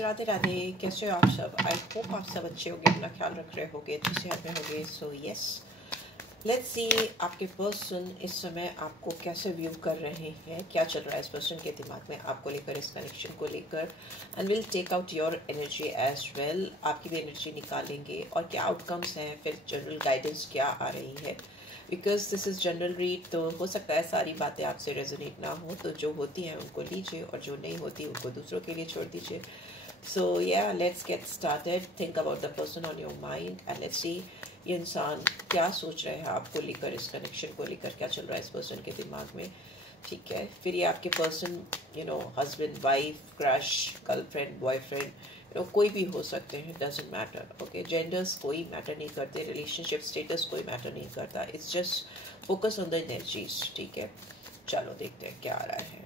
राधे राधे, कैसे हो आप सब? आई होप आप सब अच्छे होंगे, अपना ख्याल रख रहे होंगे, अच्छी सेहत में होंगे। सो यस, लेट्स सी आपके पर्सन इस समय आपको कैसे व्यू कर रहे हैं, क्या चल रहा है इस पर्सन के दिमाग में आपको लेकर, इस कनेक्शन को लेकर। And will take out your energy as well, आपकी भी एनर्जी निकालेंगे और क्या आउटकम्स हैं, फिर जनरल गाइडेंस क्या आ रही है। Because this is general read, तो हो सकता है सारी बातें आपसे रेजोनेट ना हो, तो जो होती हैं उनको लीजिए और जो नहीं होती उनको दूसरों के लिए छोड़ दीजिए। So yeah, let's get started. Think about the person on your mind and let's see ये इंसान क्या सोच रहे हैं आपको लेकर, इस कनेक्शन को लेकर क्या चल रहा है इस पर्सन के दिमाग में। ठीक है, फिर ये आपके person husband, wife, crush, girlfriend, boyfriend, कोई भी हो सकते हैं, डजेंट मैटर। ओके, जेंडर्स कोई मैटर नहीं करते, रिलेशनशिप स्टेटस कोई मैटर नहीं करता, it's just focus on the energies. ठीक है, चलो देखते हैं क्या आ रहा है।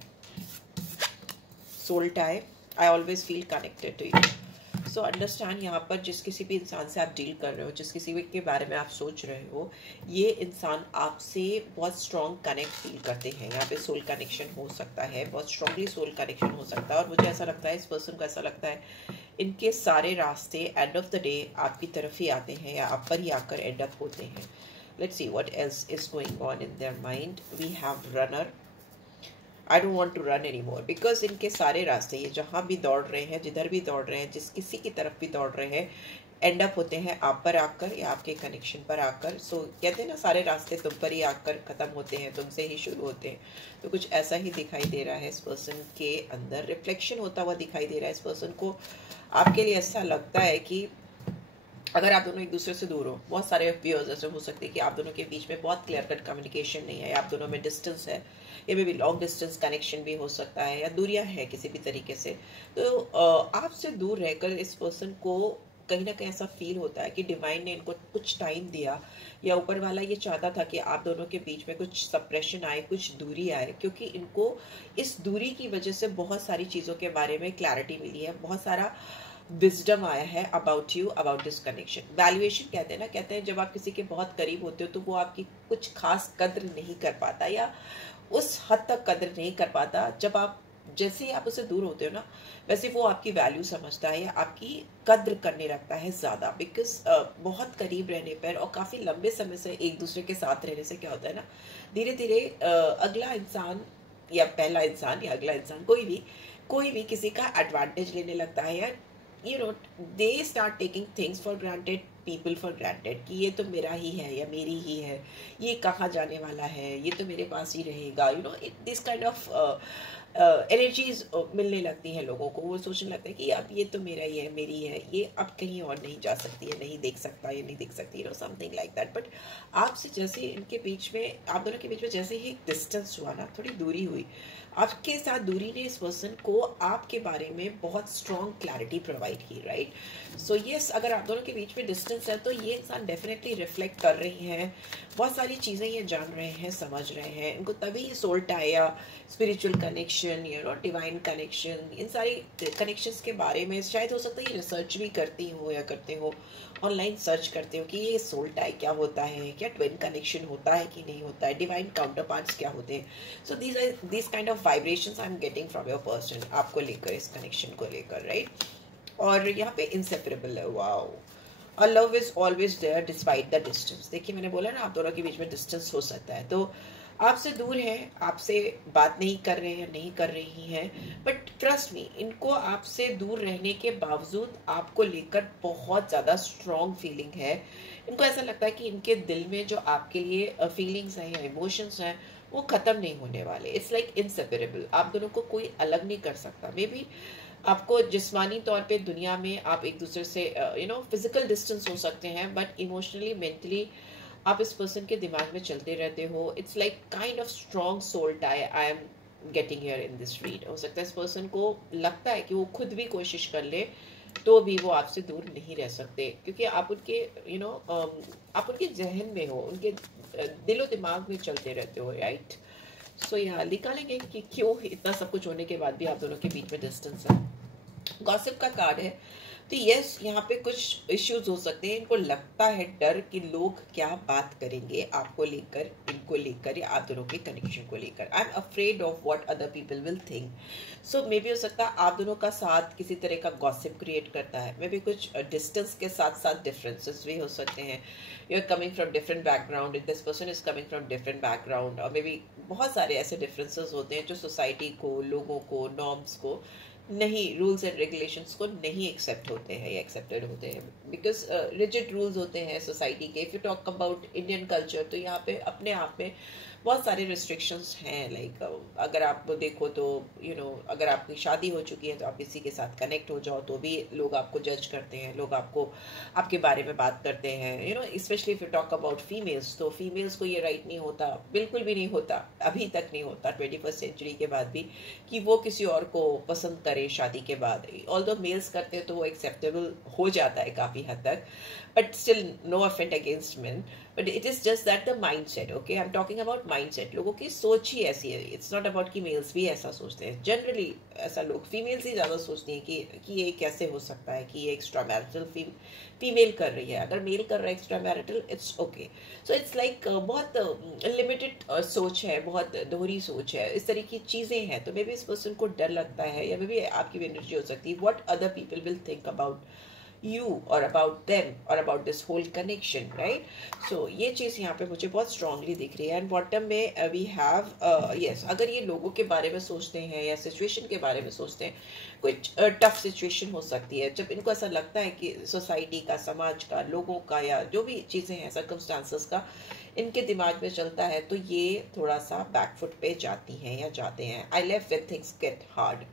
Soul type, I always feel connected to you. So understand, यहाँ पर जिस किसी भी इंसान से आप डील कर रहे हो, जिस किसी भी के बारे में आप सोच रहे हो, ये इंसान आपसे बहुत स्ट्रॉन्ग कनेक्ट फील करते हैं। यहाँ पे सोल कनेक्शन हो सकता है, बहुत स्ट्रॉन्गली सोल कनेक्शन हो सकता है। और मुझे ऐसा लगता है, इस पर्सन को ऐसा लगता है इनके सारे रास्ते एंड ऑफ द डे आपकी तरफ ही आते हैं या आप पर ही आकर एंड अप होते हैं। Let's see what else is going on in their mind. We have runner, I don't want to run any more, because इनके सारे रास्ते, ये जहाँ भी दौड़ रहे हैं, जिधर भी दौड़ रहे हैं, जिस किसी की तरफ भी दौड़ रहे हैं, एंड अप होते हैं आप पर आकर या आपके कनेक्शन पर आकर। सो कहते हैं ना, सारे रास्ते तुम पर ही आकर ख़त्म होते हैं, तुमसे ही शुरू होते हैं। तो कुछ ऐसा ही दिखाई दे रहा है इस पर्सन के अंदर, रिफ्लेक्शन होता हुआ दिखाई दे रहा है इस पर्सन को। आपके लिए ऐसा लगता है कि अगर आप दोनों एक दूसरे से दूर हो, बहुत सारे व्यूअर्स ऐसे हो सकते हैं कि आप दोनों के बीच में बहुत क्लियर कट कम्युनिकेशन नहीं है, आप दोनों में डिस्टेंस है, ये में भी लॉन्ग डिस्टेंस कनेक्शन भी हो सकता है, या दूरियां हैं किसी भी तरीके से। तो आपसे दूर रहकर इस पर्सन को कहीं ना कहीं ऐसा फील होता है कि डिवाइन ने इनको कुछ टाइम दिया, या ऊपर वाला ये चाहता था कि आप दोनों के बीच में कुछ सप्रेशन आए, कुछ दूरी आए, क्योंकि इनको इस दूरी की वजह से बहुत सारी चीज़ों के बारे में क्लैरिटी मिली है, बहुत सारा विजडम आया है about you, about this connection. Valuation कहते हैं ना, कहते हैं जब आप किसी के बहुत करीब होते हो तो वो आपकी कुछ खास कद्र नहीं कर पाता, या उस हद तक कद्र नहीं कर पाता। जब आप, जैसे ही आप उससे दूर होते हो ना, वैसे वो आपकी वैल्यू समझता है या आपकी कद्र करने लगता है ज़्यादा। बिकॉज बहुत करीब रहने पर और काफ़ी लंबे समय से एक दूसरे के साथ रहने से क्या होता है ना, धीरे धीरे अगला इंसान या पहला इंसान या अगला इंसान, कोई भी किसी का एडवांटेज लेने लगता है, या they start taking things for granted, people for granted, कि ये तो मेरा ही है या मेरी ही है, ये कहाँ जाने वाला है, ये तो मेरे पास ही रहेगा। दिस काइंड ऑफ एनर्जीज मिलने लगती हैं लोगों को। वो सोचने लगता है कि अब ये तो मेरा ही है, मेरी है, ये अब कहीं और नहीं जा सकती है, नहीं देख सकता, ये नहीं देख सकती, समथिंग लाइक दैट। बट आपसे जैसे इनके बीच में, आप दोनों के बीच में जैसे ही डिस्टेंस हुआ ना, थोड़ी दूरी हुई, आपके साथ दूरी ने इस पर्सन को आपके बारे में बहुत स्ट्रॉन्ग क्लैरिटी प्रोवाइड की, राइट। सो यस, अगर आप दोनों के बीच में डिस्टेंस है तो ये इंसान डेफिनेटली रिफ्लेक्ट कर रही हैं, बहुत सारी चीज़ें ये जान रहे हैं, समझ रहे हैं। इनको तभी ये सोल टाई या स्पिरिचुअल कनेक्शन, डिवाइन कनेक्शन, इन सारी कनेक्शंस के बारे में शायद हो सकता है ये रिसर्च भी करती हो या करते हो, ऑनलाइन सर्च करते हो कि ये सोल टाई क्या होता है, क्या ट्विन कनेक्शन होता है कि नहीं होता है, डिवाइन काउंटर पार्ट्स क्या होते हैं। So this kind of vibrations I am getting from your person, आपको लेकर, इस कनेक्शन को लेकर, राइट। और यहाँ पे इंसेपरेबल है, वाओ। और love is always there despite the distance. देखिए, मैंने बोला ना, आप दोनों के बीच में डिस्टेंस हो सकता है, तो आपसे दूर है, आपसे बात नहीं कर रहे हैं, नहीं कर रही हैं, बट ट्रस्ट मी, इनको आपसे दूर रहने के बावजूद आपको लेकर बहुत ज़्यादा स्ट्रॉन्ग फीलिंग है। इनको ऐसा लगता है कि इनके दिल में जो आपके लिए फीलिंग्स हैं या इमोशंस हैं, वो ख़त्म नहीं होने वाले। इट्स लाइक इनसेपरेबल, आप दोनों को कोई अलग नहीं कर सकता। मे बी आपको जिस्मानी तौर पे दुनिया में आप एक दूसरे से फिजिकल डिस्टेंस हो सकते हैं, बट इमोशनली, मेंटली आप इस पर्सन के दिमाग में चलते रहते हो। It's like kind of strong soul tie I am getting here in this read. हो सकता है इस पर्सन को लगता है कि वो खुद भी कोशिश कर ले तो भी वो आपसे दूर नहीं रह सकते, क्योंकि आप उनके आप उनके जहन में हो, उनके दिलो दिमाग में चलते रहते हो, राइट। सो यहाँ निकालेंगे कि क्यों इतना सब कुछ होने के बाद भी आप दोनों के बीच में डिस्टेंस है। गॉसिप का कार्ड है, तो यस यहाँ पे कुछ इश्यूज हो सकते हैं। इनको लगता है डर कि लोग क्या बात करेंगे आपको लेकर, इनको लेकर, या आप दोनों के कनेक्शन को लेकर। I am afraid of what other people will think. So may be हो सकता है आप दोनों का साथ किसी तरह का गॉसिप क्रिएट करता है। मे बी कुछ डिस्टेंस के साथ साथ डिफरेंसेस भी हो सकते हैं। You are coming from different background, this person is coming from different background, और मे बी बहुत सारे ऐसे डिफरेंसेस होते हैं जो सोसाइटी को, लोगों को, नॉर्म्स को नहीं, रूल्स एंड रेगुलेशंस को नहीं एक्सेप्ट होते हैं या एक्सेप्टेड होते हैं, बिकॉज रिजिड रूल्स होते हैं सोसाइटी के। If you talk about Indian culture, तो यहाँ पे अपने आप में बहुत सारे रिस्ट्रिक्शंस हैं। लाइक अगर आप देखो तो अगर आपकी शादी हो चुकी है तो आप किसी के साथ कनेक्ट हो जाओ तो भी लोग आपको जज करते हैं, लोग आपको आपके बारे में बात करते हैं। Specially if you talk about females, तो फीमेल्स को ये राइट नहीं होता, बिल्कुल भी नहीं होता, अभी तक नहीं होता 21st सेंचुरी के बाद भी, कि वो किसी और को पसंद करे शादी के बाद। ऑल्दो मेल्स करते हैं तो वो एक्सेप्टेबल हो जाता है काफ़ी हद तक, but still no offend against men, but it is just that the mind set. Okay, I am talking about mind set. लोगों की सोच ही ऐसी है। इट्स नॉट अबाउट कि मेल्स भी ऐसा सोचते हैं। जनरली ऐसा लोग, फीमेल्स ही ज़्यादा सोचती हैं कि ये कैसे हो सकता है कि ये एक्स्ट्रा मैरिटल फीमेल कर रही है, अगर मेल कर रहा है extra marital, it's okay. So it's like बहुत लिमिटेड सोच है, बहुत दोहरी सोच है, इस तरह की चीज़ें हैं। तो मे बी इस पर्सन को डर लगता है, या मे बी आपकी एनर्जी हो सकती है what other people will think about you or about them or about this whole connection, right? So ये चीज़ यहाँ पे मुझे बहुत strongly दिख रही है। एंड बॉटम में we have yes, अगर ये लोगों के बारे में सोचते हैं या सिचुएशन के बारे में सोचते हैं, कुछ टफ सिचुएशन हो सकती है जब इनको ऐसा लगता है कि सोसाइटी का, समाज का, लोगों का, या जो भी चीज़ें हैं सर्कमस्टांसेस का इनके दिमाग में चलता है, तो ये थोड़ा सा बैकफुट पे जाती हैं या जाते हैं। I left when things get hard,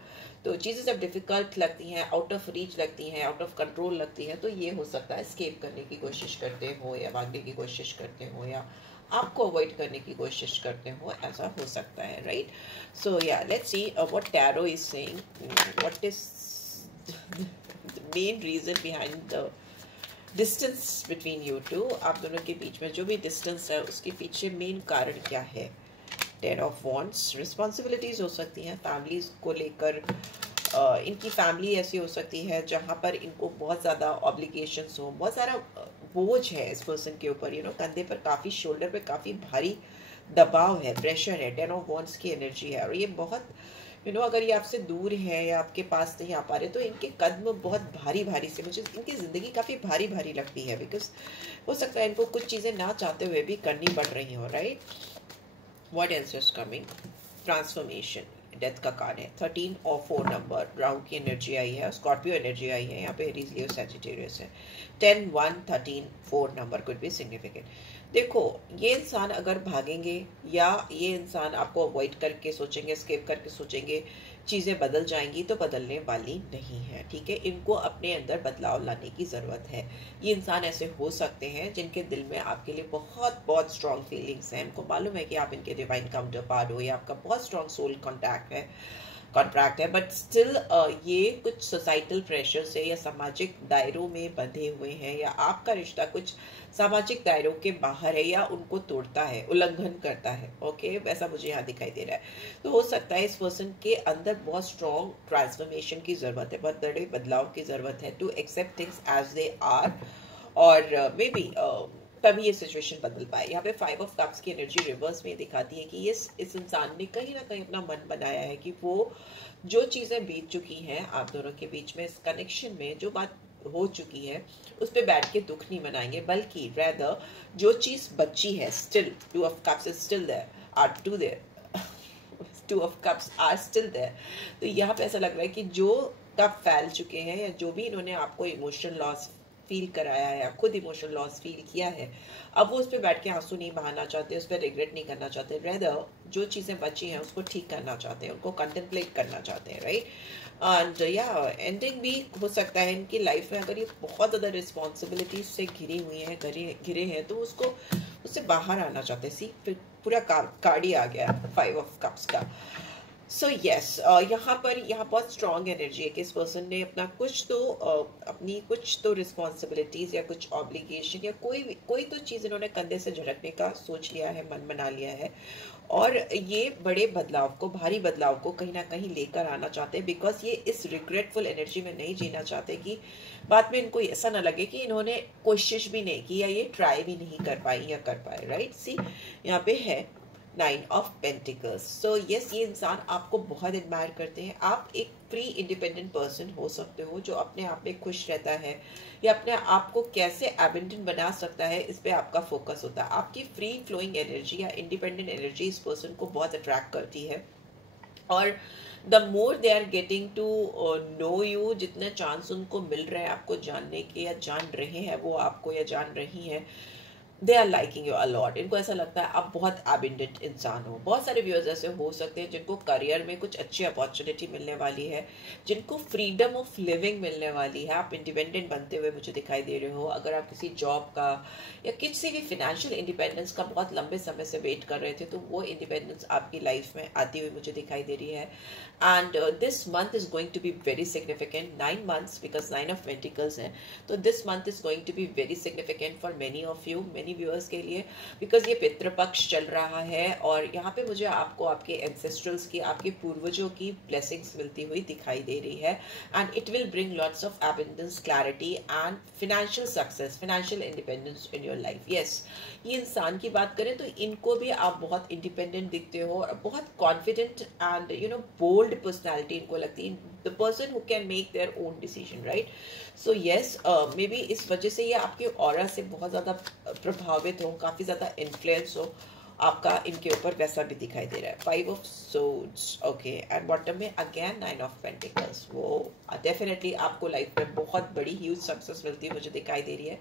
तो चीज़ें जब डिफ़िकल्ट लगती हैं, आउट ऑफ रीच लगती हैं, आउट ऑफ कंट्रोल लगती हैं, तो ये हो सकता है एस्केप करने की कोशिश करते हो, या भागने की कोशिश करते हो, या आपको अवॉइड करने की कोशिश करते हो, ऐसा हो सकता है, राइट? सो या let's see what tarot is saying, what is the main reason behind the distance between you two. आप दोनों के बीच में जो भी डिस्टेंस है उसके पीछे मेन कारण क्या है? टेन ऑफ वॉन्ड्स, रिस्पॉन्सिबिलिटीज़ हो सकती हैं फैमिलीज को लेकर। इनकी फैमिली ऐसी हो सकती है जहाँ पर इनको बहुत ज़्यादा ऑब्लिगेशंस हो, बहुत सारा बोझ है इस पर्सन के ऊपर, कंधे पर काफ़ी, शोल्डर पे काफ़ी भारी दबाव है, प्रेशर है। टेन ऑफ वॉन्ड्स की एनर्जी है, और ये बहुत अगर ये आपसे दूर है या आपके पास नहीं आ पा रहे, तो इनके कदम बहुत भारी भारी से, मुझे इनकी ज़िंदगी काफ़ी भारी भारी लगती है, बिकॉज हो सकता है इनको कुछ चीज़ें ना चाहते हुए भी करनी पड़ रही हो, right? What else is coming? Transformation, death का कार्ड है। 13 और 4 नंबर, राहु की एनर्जी आई है, स्कॉर्पियो एनर्जी आई है, यहाँ पे एरीज, लियो, सैजिटेरियस है। 10, 1, 13, 4 नंबर कुड बी सिग्निफिकेंट। देखो, ये इंसान अगर भागेंगे या ये इंसान आपको अवॉइड करके सोचेंगे, स्केप करके सोचेंगे, चीज़ें बदल जाएंगी, तो बदलने वाली नहीं है, ठीक है? इनको अपने अंदर बदलाव लाने की ज़रूरत है। ये इंसान ऐसे हो सकते हैं जिनके दिल में आपके लिए बहुत बहुत स्ट्रॉन्ग फीलिंग्स हैं, इनको मालूम है कि आप इनके डिवाइन काउंटर पार्ट हो, या आपका बहुत स्ट्रॉन्ग सोल कॉन्ट्रैक्ट है, बट स्टिल ये कुछ सोसाइटल प्रेशर से या सामाजिक दायरों में बंधे हुए हैं, या आपका रिश्ता कुछ सामाजिक दायरों के बाहर है, या उनको तोड़ता है, उल्लंघन करता है। ओके, वैसा मुझे यहाँ दिखाई दे रहा है। तो हो सकता है इस पर्सन के अंदर बहुत स्ट्रॉन्ग ट्रांसफॉर्मेशन की ज़रूरत है, बहुत बड़े बदलाव की ज़रूरत है, to accept things as they are, और मे बी तभी ये सिचुएशन बदल पाए। यहाँ पे 5 ऑफ कप्स की एनर्जी रिवर्स में दिखाती है कि इस इंसान ने कहीं ना कहीं अपना मन बनाया है कि वो जो चीज़ें बीत चुकी हैं आप दोनों के बीच में, इस कनेक्शन में जो बात हो चुकी है, उस पर बैठ के दुख नहीं मनाएंगे, बल्कि रेदर जो चीज़ बची है, still 2 of cups is still there, are 2 of cups are still there. तो यहाँ पे ऐसा लग रहा है कि जो कप फैल चुके हैं, या जो भी इन्होंने आपको इमोशनल लॉस फील कराया है, या खुद इमोशनल लॉस फील किया है, अब वो उस पर बैठ के आंसू नहीं बहाना चाहते, उस पर रिग्रेट नहीं करना चाहते, रेदर जो चीज़ें बची हैं उसको ठीक करना चाहते हैं, उनको कंटेम्पलेट करना चाहते हैं, राइट? एंड या एंडिंग भी हो सकता है इनकी लाइफ में, अगर ये बहुत ज़्यादा रिस्पॉन्सिबिलिटीज से घिरी हुई हैं, घिरे हैं, तो उससे बाहर आना चाहते हैं। सी, फिर पूरा कार्ड ही आ गया 5 ऑफ कप्स का। सो यस, यहाँ बहुत स्ट्रॉन्ग एनर्जी है कि इस पर्सन ने अपना अपनी कुछ तो रिस्पॉन्सिबिलिटीज़ या कुछ ऑब्लिगेशन या कोई तो चीज़ इन्होंने कंधे से झटकने का सोच लिया है, मन बना लिया है, और ये बड़े बदलाव को, भारी बदलाव को कहीं ना कहीं लेकर आना चाहते हैं, बिकॉज ये इस रिग्रेटफुल एनर्जी में नहीं जीना चाहते कि बाद में इनको ऐसा ना लगे कि इन्होंने कोशिश भी नहीं की या ये ट्राई भी नहीं कर पाई या कर पाए, राइट। सी यहाँ पे है 9 ऑफ पेंटिकल्स। सो यस, ये इंसान आपको बहुत एडमायर करते हैं। आप एक फ्री इंडिपेंडेंट पर्सन हो सकते हो जो अपने आप में खुश रहता है, या अपने आप को कैसे एबेंडेंट बना सकता है, इस पे आपका फोकस होता है। आपकी फ्री फ्लोइंग एनर्जी या इंडिपेंडेंट एनर्जी इस पर्सन को बहुत अट्रैक्ट करती है, और the more they are getting to know you, जितने चांस उनको मिल रहे हैं आपको जानने के या जान रहे हैं वो आपको या जान रही हैं, they are liking you a lot. इनको ऐसा लगता है आप बहुत एबेंडेंट इंसान हो। बहुत सारे व्यूअर्स ऐसे हो सकते हैं जिनको करियर में कुछ अच्छी अपॉर्चुनिटी मिलने वाली है, जिनको फ्रीडम ऑफ लिविंग मिलने वाली है, आप इंडिपेंडेंट बनते हुए मुझे दिखाई दे रहे हो। अगर आप किसी जॉब का या किसी भी फिनेंशियल इंडिपेंडेंस का बहुत लंबे समय से वेट कर रहे थे, तो वो इंडिपेंडेंस आपकी लाइफ में आती हुई मुझे दिखाई दे रही है। And this month is going to be very significant, 9 months, because 9 of Pentacles है, तो this month is going to be very significant for many of you, many viewers के लिए, बिकॉज ये पितृपक्ष चल रहा है, और यहाँ पे मुझे आपको आपके एंसेस्ट्रल्स की, आपके पूर्वजों की ब्लेसिंग्स मिलती हुई दिखाई दे रही है। And it will bring lots of abundance, clarity and financial success, financial independence in your life. Yes, ये इंसान की बात करें तो इनको भी आप बहुत इंडिपेंडेंट दिखते हो, और बहुत कॉन्फिडेंट एंड बोल्ड पर्सनैलिटी इनको लगती है, the person who can make their own decision, right. So yes, may be इस वजह से ये आपके ऑरा से बहुत ज़्यादा प्रभावित हो, काफ़ी ज़्यादा इन्फ्लुएंस हो आपका इनके ऊपर, वैसा भी दिखाई दे रहा है। 5 of Swords, okay, and bottom में अगेन 9 of Pentacles। वो डेफिनेटली आपको लाइफ में बहुत बड़ी ह्यूज सक्सेस मिलती है मुझे दिखाई दे रही है।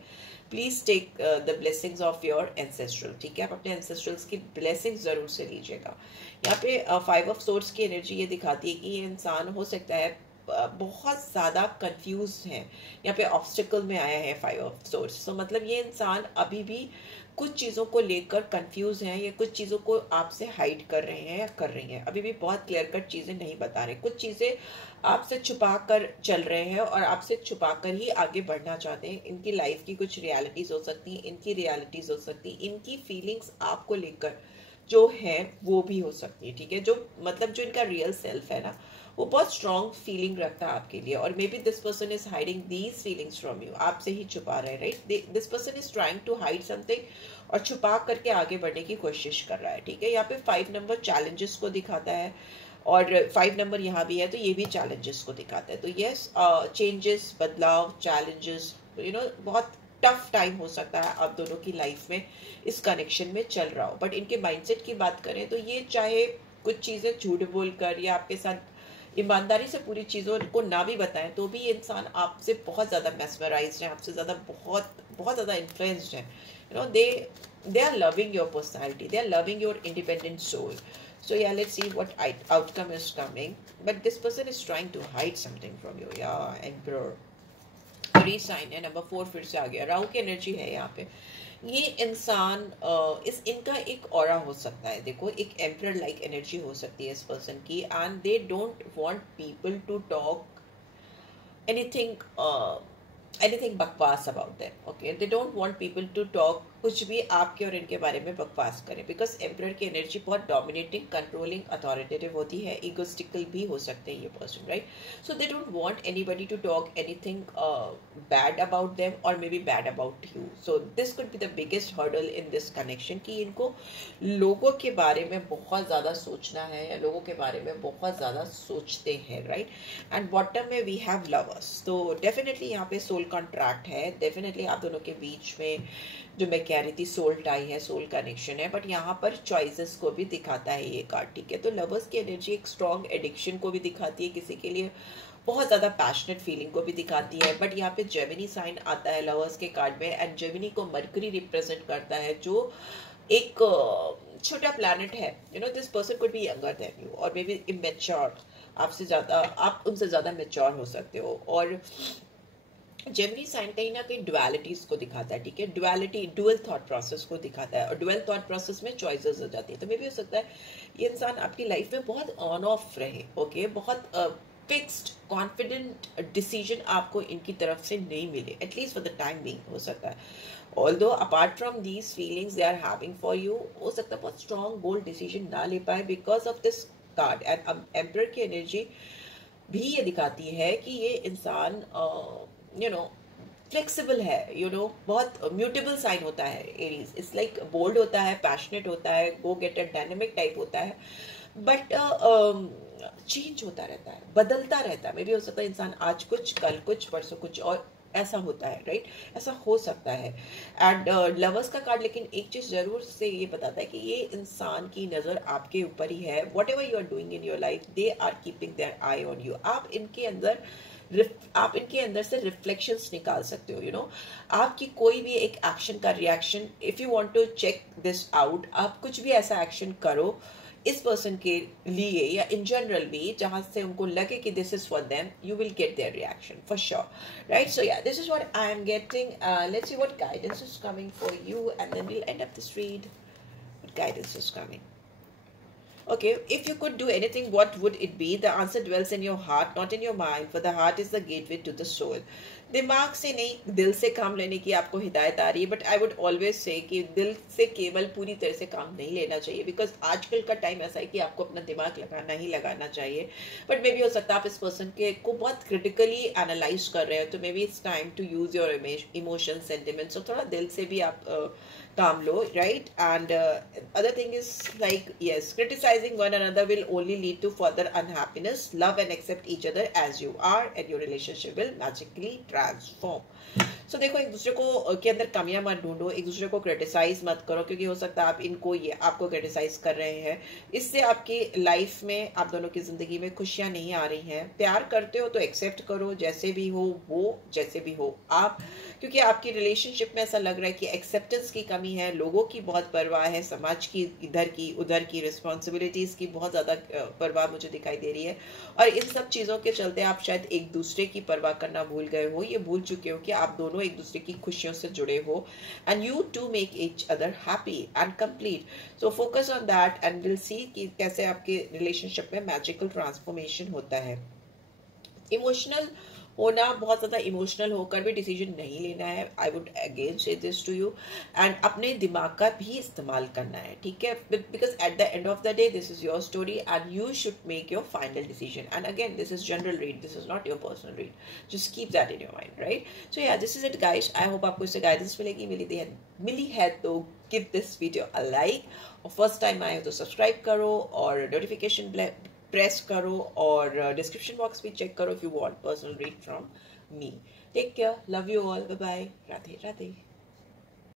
Please take the blessings of your ancestral, ठीक है, आप अपने एंसेस्ट्रल्स की ब्लेसिंग्स जरूर से लीजिएगा। यहाँ पे 5 of Swords की एनर्जी ये दिखाती है कि ये इंसान हो सकता है बहुत ज़्यादा कंफ्यूज है, यहाँ पे ऑब्स्टिकल में आया है 5 of Swords। सो मतलब ये इंसान अभी भी कुछ चीज़ों को लेकर कंफ्यूज हैं, या कुछ चीज़ों को आपसे हाइड कर रहे हैं या कर रही हैं, अभी भी बहुत क्लियर कट चीज़ें नहीं बता रहे, कुछ चीज़ें आपसे छुपा कर चल रहे हैं और आपसे छुपा कर ही आगे बढ़ना चाहते हैं। इनकी लाइफ की कुछ रियलिटीज हो सकती हैं, इनकी रियलिटीज हो सकती हैं, इनकी फीलिंग्स आपको लेकर जो है वो भी हो सकती है, ठीक है। जो मतलब जो इनका रियल सेल्फ है ना, वो बहुत स्ट्रॉन्ग फीलिंग रखता है आपके लिए, और may be this person is hiding these feelings from you, आपसे ही छुपा रहे हैं, right. This person is trying to hide something और छुपा करके आगे बढ़ने की कोशिश कर रहा है, ठीक है। यहाँ पे 5 नंबर चैलेंजेस को दिखाता है, और 5 नंबर यहाँ भी है तो ये भी चैलेंजेस को दिखाता है। तो यस, चेंजेस, बदलाव, चैलेंजेस, बहुत टफ टाइम हो सकता है आप दोनों की लाइफ में इस कनेक्शन में चल रहा हो। बट इनके माइंडसेट की बात करें तो ये चाहे कुछ चीज़ें झूठ बोलकर या आपके साथ ईमानदारी से पूरी चीज़ों को ना भी बताएं, तो भी ये इंसान आपसे बहुत ज़्यादा मेस्मराइज्ड है, आपसे ज़्यादा बहुत बहुत ज़्यादा इन्फ्लुएंस्ड है। they are loving your personality, they are loving your independent soul. So yeah, let's see what outcome is coming. But this person is trying to hide something from you. Yeah, Emperor. Sign है, number 4 फिर से आ गया, राहु की energy है यहाँ पे। ये इंसान इनका एक ऑरा हो सकता है, देखो एक एम्परर लाइक एनर्जी हो सकती है इस पर्सन की, and they don't want people to talk anything बकवास about them, okay. They don't want people to talk कुछ भी आपके और इनके बारे में बकवास करें, बिकॉज एम्परर की एनर्जी बहुत डोमिनेटिंग, कंट्रोलिंग, अथॉरिटेटिव होती है, इगोस्टिकल भी हो सकते हैं ये person, right. So they don't want anybody to talk anything bad about them और मे be bad about you. So this could be the biggest hurdle in this connection, कि इनको लोगों के बारे में बहुत ज़्यादा सोचना है या लोगों के बारे में बहुत ज़्यादा सोचते हैं, राइट। एंड बॉटम में वी हैव लवर्स, तो डेफिनेटली यहाँ पे सोल कॉन्ट्रैक्ट है, डेफिनेटली आप दोनों के बीच में जो मैं कह रही थी सोल टाई है, सोल कनेक्शन है, बट यहाँ पर चॉइसेस को भी दिखाता है ये कार्ड, ठीक है। तो लवर्स की एनर्जी एक स्ट्रॉन्ग एडिक्शन को भी दिखाती है, किसी के लिए बहुत ज़्यादा पैशनेट फीलिंग को भी दिखाती है। बट यहाँ पे जेमिनी साइन आता है लवर्स के कार्ड में, एंड जेमिनी को मरकरी रिप्रेजेंट करता है, जो एक छोटा प्लैनेट है। This person could be younger than you और मे बी इमेच्योर, आपसे ज़्यादा, आप उनसे ज़्यादा मेच्योर हो सकते हो। और जेमिनी साइन कहीं ना कहीं डुअलिटीज को दिखाता है, ठीक है, डुअलिटी, डुअल थॉट प्रोसेस को दिखाता है, और डुअल थॉट प्रोसेस में चॉइसेस हो जाती है। तो मे भी हो सकता है ये इंसान आपकी लाइफ में बहुत ऑन ऑफ रहे, ओके, बहुत फिक्स्ड कॉन्फिडेंट डिसीजन आपको इनकी तरफ से नहीं मिले, at least for the time being हो सकता है. Although apart from these feelings they are having for you, हो सकता है बहुत स्ट्रॉन्ग बोल्ड डिसीजन ना ले पाए because of this card. And emperor की एनर्जी भी ये दिखाती है कि ये इंसान फ्लेक्सिबल है, बहुत म्यूटेबल साइन होता है एरीज. इट्स लाइक बोल्ड होता है, पैशनेट होता है, गो गेटर, डायनेमिक टाइप होता है, बट चेंज होता रहता है, बदलता रहता है. मे भी हो सकता है इंसान आज कुछ, कल कुछ, परसों कुछ, और ऐसा होता है, राइट? ऐसा हो सकता है. एंड लवर्स का कार्ड लेकिन एक चीज जरूर से ये बताता है कि ये इंसान की नजर आपके ऊपर ही है. Whatever you are doing in your life, they are keeping their eye on you. आप इनके अंदर से रिफ्लेक्शंस निकाल सकते हो. आपकी कोई भी एक एक्शन का reaction, if you want to check this out, आप कुछ भी ऐसा एक्शन करो इस पर्सन के लिए या इन जनरल भी जहां से उनको लगे कि this is for them, you will get their reaction for sure, right? So yeah, this is what I am getting. Let's see what guidance is coming for you and then we'll end up this read. What guidance is coming? Okay, if you could do anything, what would it be? The answer dwells in your heart, not in your mind, for the heart is the gateway to the soul. दिमाग से नहीं, दिल से काम लेने की आपको हिदायत आ रही है, but I would always say कि दिल से केवल पूरी तरह से काम नहीं लेना चाहिए, बिकॉज आजकल का टाइम ऐसा है कि आपको अपना दिमाग लगाना चाहिए. बट मे बी हो सकता है आप इस पर्सन के को बहुत क्रिटिकली एनालाइज कर रहे हो, तो maybe it's time to use your emotion, sentiments, और थोड़ा दिल से भी आप काम लो, right? And other thing is like, yes, criticizing one another will only lead to further unhappiness. Love and accept each other as you are and your relationship will magically transform. So देखो, एक दूसरे को के अंदर कमियां मत ढूंढो, एक दूसरे को क्रिटिसाइज मत करो, क्योंकि हो सकता है आप इनको ये आपको क्रिटिसाइज कर रहे हैं, इससे आपकी लाइफ में, आप दोनों की जिंदगी में खुशियां नहीं आ रही हैं. प्यार करते हो तो एक्सेप्ट करो, जैसे भी हो वो, जैसे भी हो आप, क्योंकि आपकी रिलेशनशिप में ऐसा लग रहा है कि एक्सेप्टेंस की कमी है, लोगों की बहुत परवाह है, समाज की इधर की उधर की, रिस्पॉन्सिबिलिटीज की बहुत ज्यादा परवाह मुझे दिखाई दे रही है. और इन सब चीजों के चलते आप शायद एक दूसरे की परवाह करना भूल गए हो, ये भूल चुके हो कि आप दोनों एक दूसरे की खुशियों से जुड़े हो, and you two make each other happy and complete. So focus on that and will see कि कैसे आपके रिलेशनशिप में मैजिकल ट्रांसफॉर्मेशन होता है. इमोशनल होना, बहुत ज्यादा इमोशनल होकर भी डिसीजन नहीं लेना है. I would again say this to you. And अपने दिमाग का भी इस्तेमाल करना है, ठीक है? Because at the end of the day this is your story and you should make your final decision. And again, this is general read, this is not your personal read. Just keep that in your mind, right? So yeah, this is it guys. I hope आपको इससे guidance मिलेगी. मिली है तो give this video a like, और first time आए हो तो subscribe करो और नोटिफिकेशन प्रेस करो, और डिस्क्रिप्शन बॉक्स भी चेक करो if you want personal read from me. Take care. Love you all. Bye bye. Radhe Radhe.